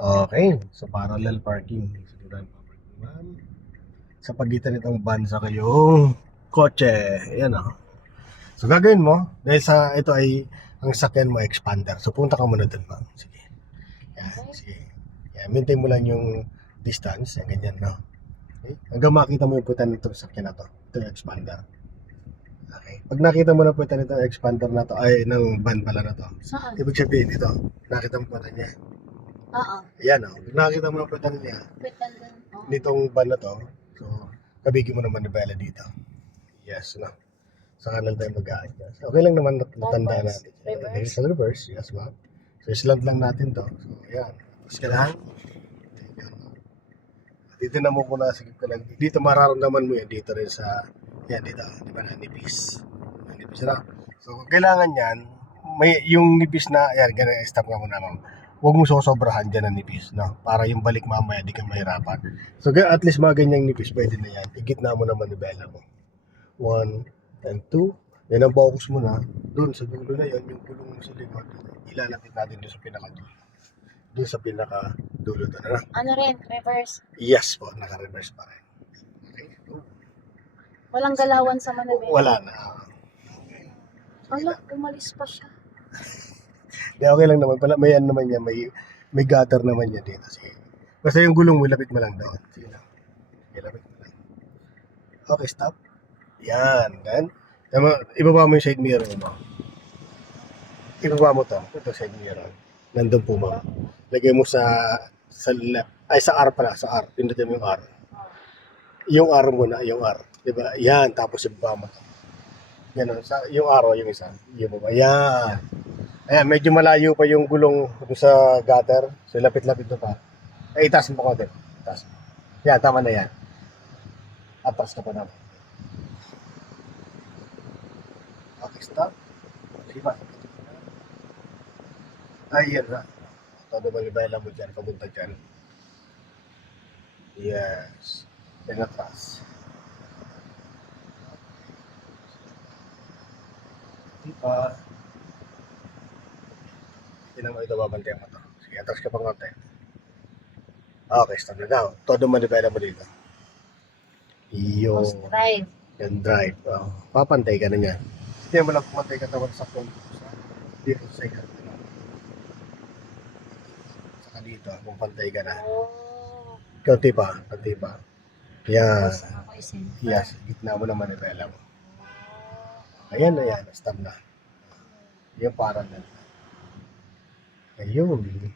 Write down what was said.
Okay, so parallel parking. Sigurado parking ma'am. Sa pagitan nitong van sa kayong kotse. Ayan o. So gagawin mo, dahil sa ito ay ang sakyan mo expander. So punta ka muna dun ma'am. Sige. Yan, sige. Yan, maintain mo lang yung distance. Yan, ganyan no. Okay? Hanggang makita mo yung putan nitong sakyan na to. Ito yung expander. Okay. Pag nakita mo na putan nitong expander na to, ay ng van pala na to. Saan? Ibig sabihin ito, nakita mo putan niya. Oo. Ayan o. Pag nakita mo na putan niya, Wait lang dun. Oo. nitong van na to, so kabigin mo naman ni Bella dito. Yes, no. Sa kanan tayo mag-a-adjust. Okay lang naman natanda Reverse. natin. Reverse. Okay, sa reverse, yes ma'am. So islant lang natin to. So ayan. Tapos kailangan. Dito na mo kung nasigip ka lang. Dito mararamdaman mo yan dito rin sa, yan dito. Di ba na nipis? Nipis na. So kailangan yan, may yung nipis na, yan, ganun, stop nga muna ma'am. Huwag mo sosobrahan dyan ng nipis, no? Para yung balik mamaya, di ka mahirapan. So at least mga ganyang nipis, pwede na yan. Igitna mo naman ni Bella mo. 1 and 2. Yan ang focus mo na. Doon sa dulo na yun, yung gulong mo sa likod. Ilalapit natin doon sa pinakadulo. Doon sa pinakadulo doon. Ano? Ano rin? Reverse. Yes po, naka-reverse pa rin. Okay. Walang galawan sa manabela. Wala na. Ala, umalis pa siya. Di, okay lang naman. Pala, may ano naman yan, may gutter naman yan dito. Sige. Basta yung gulong mo, lapit mo lang doon. Sige lang. Sige, lapit mo lang. Okay, stop. Yan. Then, ibaba mo yung side mirror mo. Ibaba mo to. Ito side mirror. Nandun po ma'am. Lagay mo sa left. Ay, sa R pala. Sa R. Pindutin mo yung R. Yung R muna. Yung R. Diba? Yan. Tapos ibaba mo to. Yan. Yung arrow, yung isa. Yung baba. Yan. Ayan. Medyo malayo pa yung gulong sa gutter. So, lapit-lapit to pa. Ay, itaas mo pa konti. Itaas mo. Yan. Tama na yan. Atras ka pa naman. Okay, stop. Sige pa. Ay, yan na. Todo malibela mo dyan, papunta dyan. Yes. Yan atras. Diba? Tinan mo ito, babantayan mo to. Sige, atras ka pang konti. Okay, stop na daw. Todo malibela mo dito. Yung, Drive. yung drive. Oh, papantay ka na yan. Hindi mo lang pumantay ka tawag sa phone. Dito sa second. Saka dito, kung pantay ka na. Oh. Kaunti pa, kaunti pa. Yan. Tapos ako i-center. Yes, gitna mo naman manibela mo. Ayan na yan, stop na. Yung parang na. Ayun.